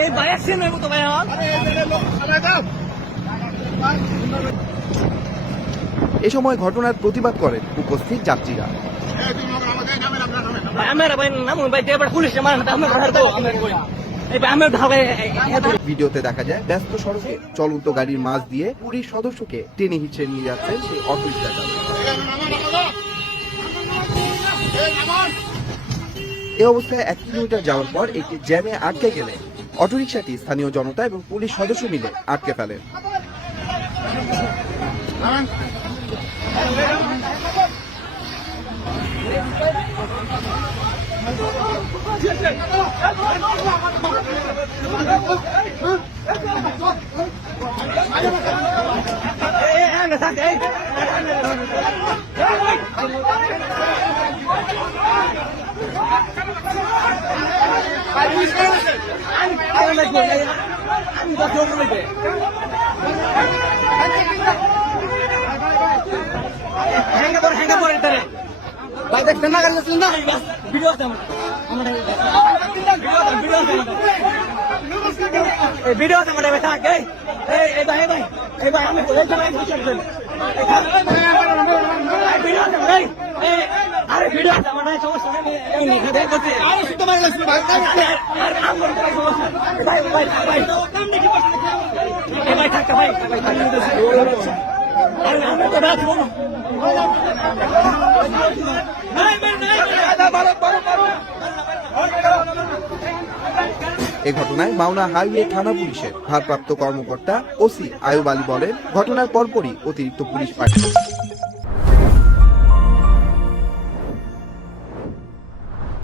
এই অ্যাক্সিডেন্ট হয়ে তো ভাই আমার এ সময় ঘটনার প্রতিবাদ করেন উপস্থিত যাত্রীরা। ভিডিওতে দেখা যায় ব্যস্ত সড়কে চলন্ত গাড়ির মাঝ দিয়ে পুলিশ সদস্যকে টেনে হিচড়ে নিয়ে যাচ্ছেন সেই চালক। এ অবস্থায় এক কিলোমিটার যাওয়ার পর একটি জ্যামে আটকে গেলে অটোরিকশাটি স্থানীয় জনতা এবং পুলিশ সদস্য মিলে আটকে ফেলেন হ্যাঙ্গা পর হ্যাঙ্গা পর এটা ভাই দেখছেন না গাড়ি না ভিডিও আছে আমার ভিডিও আছে আমার থাক এই এই এই ভাই ভাই এই ভাই আমি বলে ভাই বুঝছেন ভিডিও আছে এ ঘটনায় মাওনা হাইওয়ে থানা পুলিশের ভারপ্রাপ্ত কর্মকর্তা ওসি আয়ুব আলী বলেন ঘটনার পরপরই অতিরিক্ত পুলিশ পাঠিয়ে